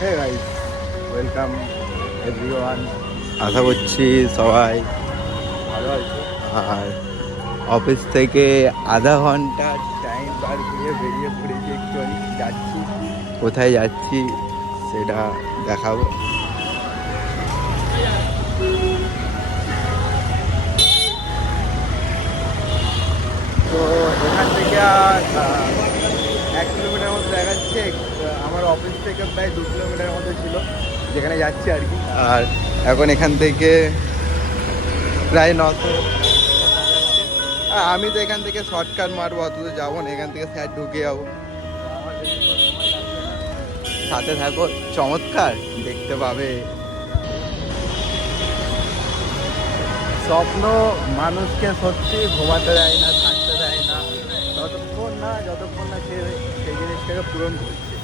হে guys, welcome everyone. আশা করছি সবাই ভালো আছে। আর অফিস থেকে আধা ঘন্টা টাইম বার করে বেরিয়ে পড়েছি, একটু যাচ্ছি। কোথায় যাচ্ছি সেটা দেখাবো। তো এখান থেকে আর 1 কিলোমিটার মতো দেখাচ্ছে। আমার অফিস থেকে প্রায় 2 কিলোমিটার মতো ছিল যেখানে যাচ্ছি আর কি। আর এখন এখান থেকে প্রায় 900। আমি তো এখান থেকে শর্টকাট মারবো, অত তো যাবো না, এখান থেকে স্যার ঢুকে যাবো। সাথে থাকো, চমৎকার দেখতে পাবে। স্বপ্ন মানুষকে সত্যি ঘুমাতে দেয় না, থাকতে দেয় না, যতক্ষণ না সে সেই জিনিসটাকে পূরণ করছে।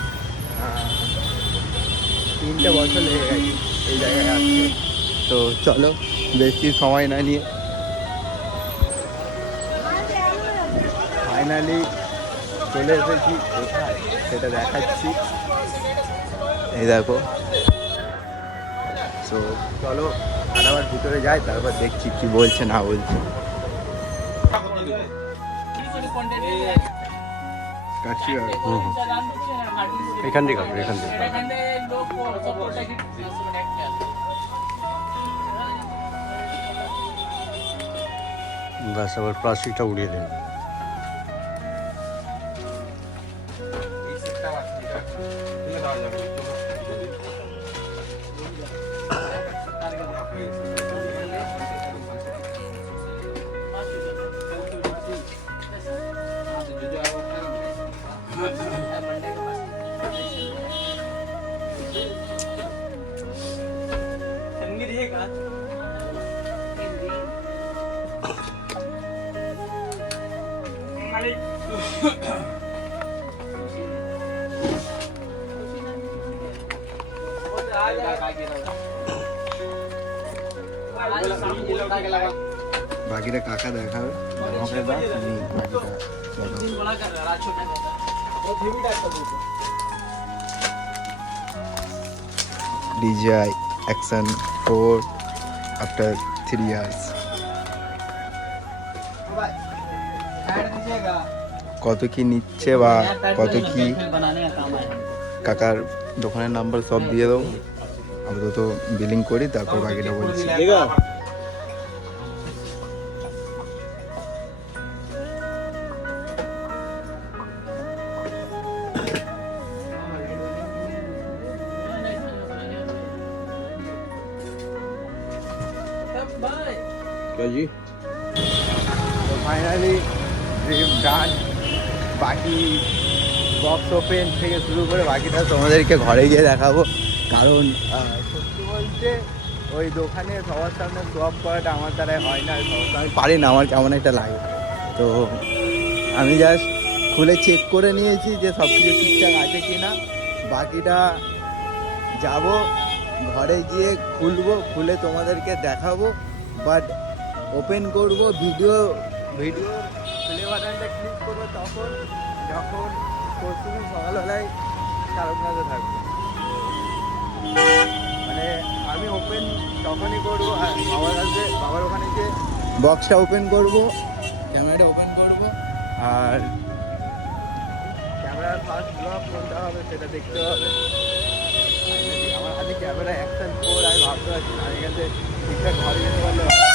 3টে বছর লেগে গেছে এই জায়গায় আসছে। তো চলো, বেশি সময় না নিয়ে ফাইনালি চলে এসেছি। কোথায় সেটা দেখাচ্ছি, এই দেখো। তো চলো আবার ভিতরে যাই, তারপর দেখছি কি বলছে না বলছে। এখান থেকে এখান থেকে ব্যাস, আবার প্লাস্টিকটা উড়িয়ে দেন। বাকিটা কাকা দেখাবে। DJI Action 4 after 3 years। কত কি নিচ্ছে বা কত কি, কাকার দোকানের নাম্বার সব দিয়ে দেবো। আপাতত বিলিং করি, তারপর বাকিটা বলছি। ফাইনালি ড্রিম ডান। বাকি বক্স ওপেন থেকে শুরু করে বাকিটা তোমাদেরকে ঘরে গিয়ে দেখাবো। কারণ সত্যি বলতে ওই দোকানে সবার সামনে শো অফ করাটা আমার দ্বারাই হয় না, আমি পারি না, আমার কেমন একটা লাগে। তো আমি জাস্ট খুলে চেক করে নিয়েছি যে সব কিছু ঠিকঠাক আছে কি না। বাকিটা যাব ঘরে গিয়ে খুলবো, খুলে তোমাদেরকে দেখাবো। বাট ওপেন করব, ভিডিও প্লে বাটনটা ক্লিক করবো তখন যখন পরশুদিন সকালবেলায় তারকনাথে থাকবো। মানে আমি ওপেন তখনই করবো, আর বাবার ওখানে যে বক্সটা ওপেন করবো, ক্যামেরাটা ওপেন করবো, আর ক্যামেরার ফার্স্ট ব্লগ কোনটা হবে সেটা দেখতে হবে। আমার হাতে ক্যামেরা Action 4, আমি ভাবতে পারছি না আমি এখান থেকে ঠিকঠাক ঘরে যেতে পারলে